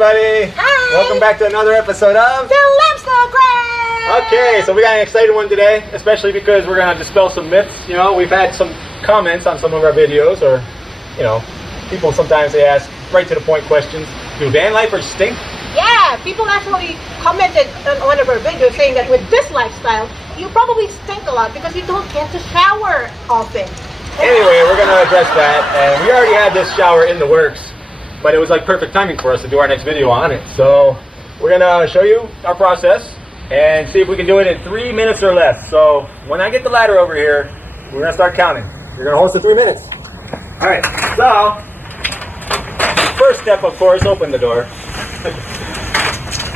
everybody. Hi. Welcome back to another episode of FilAmstagram. Okay, so we got an exciting one today, especially because we're gonna dispel some myths. You know, we've had some comments on some of our videos, or you know, people sometimes they ask right to the point questions. Do van lifers stink? Yeah, people actually commented on one of our videos saying that with this lifestyle, you probably stink a lot because you don't get to shower often. Anyway, we're gonna address that, and we already had this shower in the works, but it was like perfect timing for us to do our next video on it. So we're gonna show you our process and see if we can do it in 3 minutes or less. So when I get the ladder over here, we're gonna start counting. You're gonna hold us to 3 minutes. All right, so first step, of course, open the door.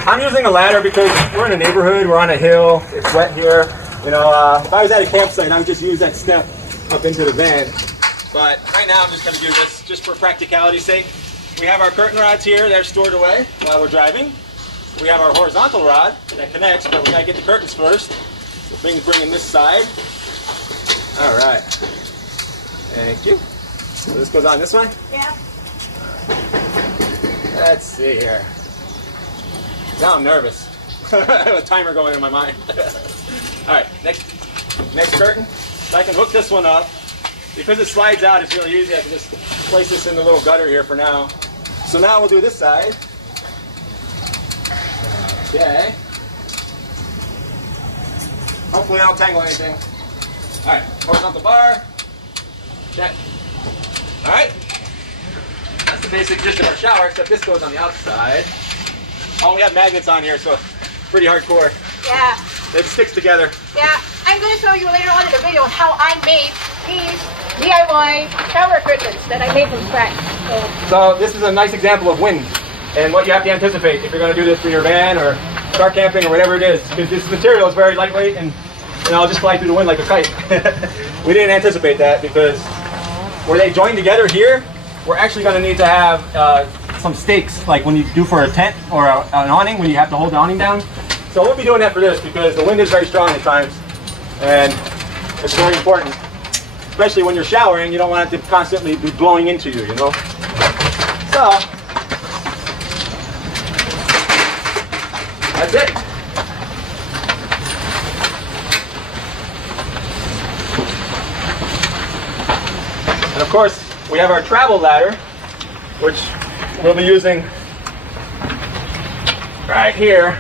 I'm using a ladder because we're in a neighborhood, we're on a hill, it's wet here. You know, if I was at a campsite, I would just use that step up into the van. But right now I'm just gonna do this just for practicality's sake. We have our curtain rods here, they're stored away while we're driving. We have our horizontal rod that connects, but we gotta get the curtains first. So bring in this side. All right, thank you. So this goes on this way? Yeah. Let's see here. Now I'm nervous. I have a timer going in my mind. All right, next curtain. So I can hook this one up. Because it slides out, it's really easy. I can just place this in the little gutter here for now. So now we'll do this side. Okay. Hopefully I don't tangle anything. All right, horizontal bar. Check. All right. That's the basic gist of our shower, except this goes on the outside. Oh, we have magnets on here, so pretty hardcore. Yeah. It sticks together. Yeah. I'm going to show you later on in the video how I made these DIY shower curtains that I made from scratch. So this is a nice example of wind and what you have to anticipate if you're going to do this for your van or start camping or whatever it is. Because this material is very lightweight and I'll just fly through the wind like a kite. We didn't anticipate that because where they join together here, we're actually going to need to have some stakes, like when you do for a tent or an awning, when you have to hold the awning down. So we'll be doing that for this because the wind is very strong at times and it's very important. Especially when you're showering, you don't want it to constantly be blowing into you, you know? So, that's it. And of course, we have our travel ladder, which we'll be using right here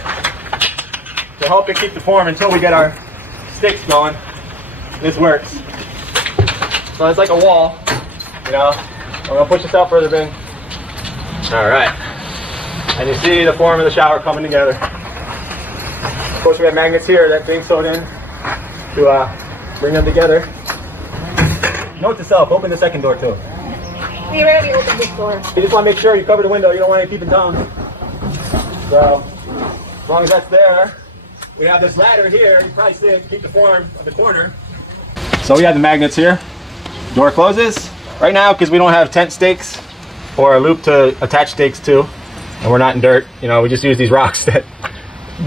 to help it keep the form until we get our sticks going. This works. So it's like a wall, you know. I'm gonna push this out further, Ben. All right. And you see the form of the shower coming together. Of course, we have magnets here that being sewed in to bring them together. Note to self, open the second door too. We rarely open this door. You just want to make sure you cover the window. You don't want any peeping Tom. So, as long as that's there, we have this ladder here. You probably see it to keep the form of the corner. So we have the magnets here. Door closes. Right now, because we don't have tent stakes or a loop to attach stakes to, and we're not in dirt, you know, we just use these rocks that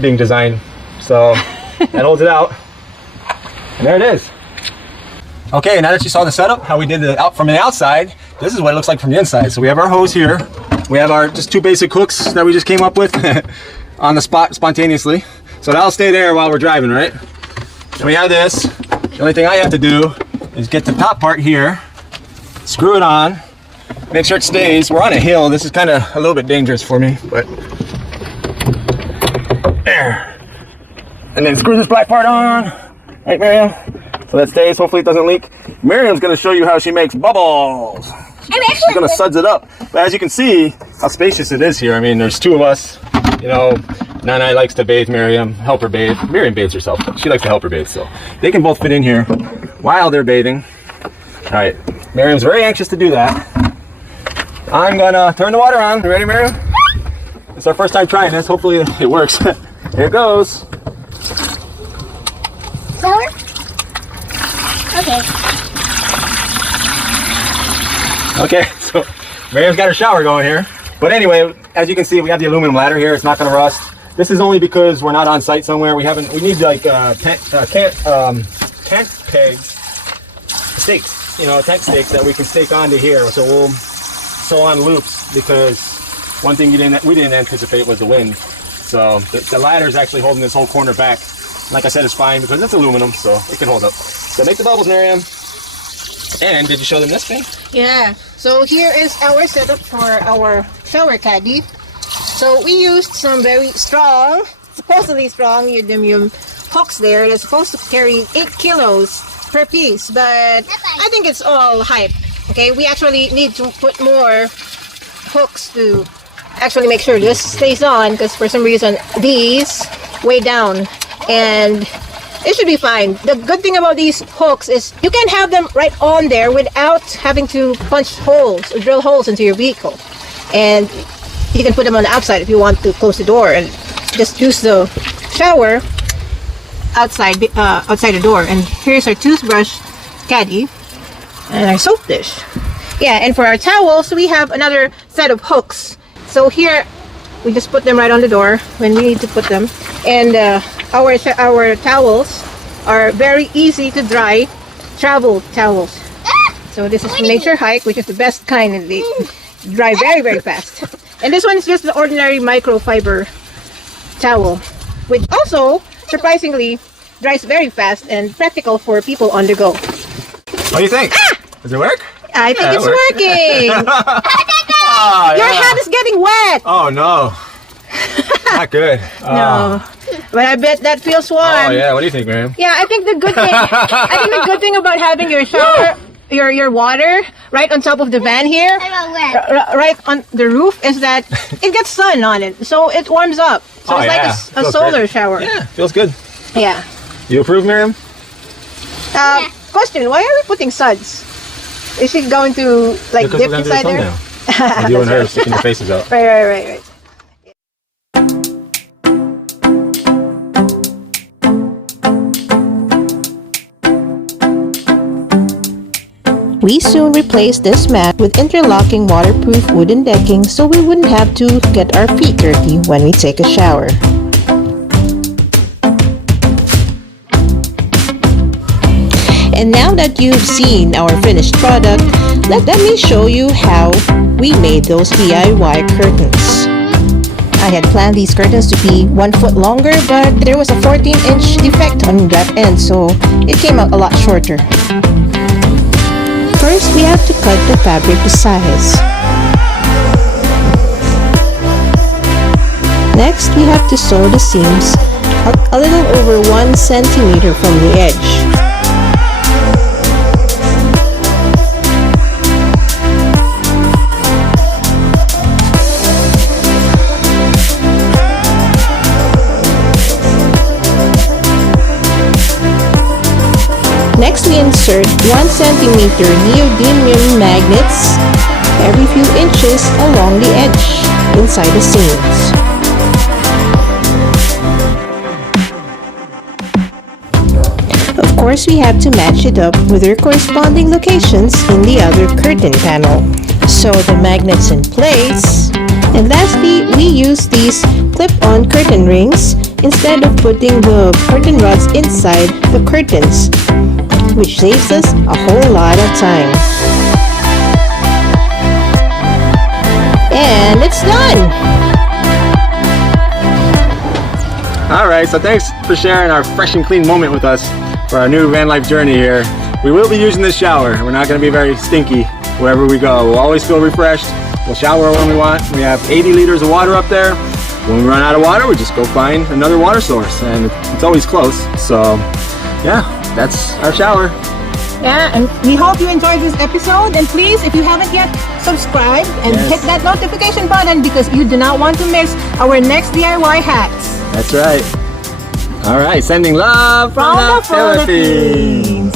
being designed. So that holds it out. And there it is. Okay, now that you saw the setup, how we did the out from the outside, this is what it looks like from the inside. So we have our hose here. We have our just 2 basic hooks that we just came up with on the spot spontaneously. So that'll stay there while we're driving, right? And we have this. The only thing I have to do is get the top part here, screw it on, make sure it stays. We're on a hill. This is kind of a little bit dangerous for me, but there. And then screw this black part on, right, Miriam? So that stays. Hopefully it doesn't leak. Miriam's gonna show you how she makes bubbles. She's gonna suds it up. But as you can see, how spacious it is here. I mean, there's 2 of us. You know, Nana likes to bathe Miriam, help her bathe. Miriam bathes herself, but she likes to help her bathe, so they can both fit in here while they're bathing. All right, Miriam's very anxious to do that. I'm gonna turn the water on. You ready, Miriam? It's our first time trying this. Hopefully it works. Here it goes. Slower? Okay. Okay, so Miriam's got her shower going here. But anyway, as you can see, we have the aluminum ladder here. It's not gonna rust. This is only because we're not on site somewhere. We need like tent pegs, stakes, you know, tent stakes that we can stake onto here. So we'll sew on loops because one thing we didn't anticipate was the wind. So the ladder is actually holding this whole corner back. Like I said, it's fine because it's aluminum, so it can hold up. So make the bubbles, Miriam. And did you show them this thing? Yeah. So here is our setup for our shower caddy. So we used some very strong, supposedly strong neodymium hooks there that's supposed to carry 8 kilos per piece, but I think it's all hype. Okay, we actually need to put more hooks to actually make sure this stays on, because for some reason these weigh down, and it should be fine. The good thing about these hooks is you can have them right on there without having to punch holes or drill holes into your vehicle, and you can put them on the outside if you want to close the door and just use the shower outside the door. And here's our toothbrush caddy and our soap dish. Yeah, and for our towels we have another set of hooks. So here we just put them right on the door when we need to put them, and our towels are very easy to dry, travel towels. So this is Nature Hike, which is the best kind, and they dry very, very fast. And this one is just the ordinary microfiber towel, which also surprisingly dries very fast and practical for people on the go. What do you think? Does it work? I think it's working. Oh, Your hat is getting wet. Oh no. Not good. No. But I bet that feels warm. Oh yeah, what do you think, Miriam? Yeah, I think the good thing about having your shower, your water right on top of the van here, right on the roof, is that it gets sun on it, so it warms up. So it's like a solar shower. Yeah, feels good. Yeah. You approve, Miriam? Question: why are we putting suds? Is she going to like dip inside there? You and her sticking your faces out. Right. We soon replaced this mat with interlocking waterproof wooden decking so we wouldn't have to get our feet dirty when we take a shower. And now that you've seen our finished product, let me show you how we made those DIY curtains. I had planned these curtains to be 1 foot longer, but there was a 14-inch defect on that end, so it came out a lot shorter. First, we have to cut the fabric to size. Next, we have to sew the seams a little over 1 centimeter from the edge. Next, we insert 1 centimeter neodymium magnets every few inches along the edge inside the seams. Of course, we have to match it up with their corresponding locations in the other curtain panel. Sew the magnets in place. And lastly, we use these clip-on curtain rings instead of putting the curtain rods inside the curtains, which saves us a whole lot of time. And it's done! Alright, so thanks for sharing our fresh and clean moment with us for our new van life journey here. We will be using this shower. We're not going to be very stinky wherever we go. We'll always feel refreshed. We'll shower when we want. We have 80 liters of water up there. When we run out of water, we just go find another water source, and it's always close. So yeah, that's our shower. Yeah, and we hope you enjoyed this episode, and please, if you haven't yet, subscribe and hit that notification button, because you do not want to miss our next DIY hacks. That's right. All right, sending love from the Philippines.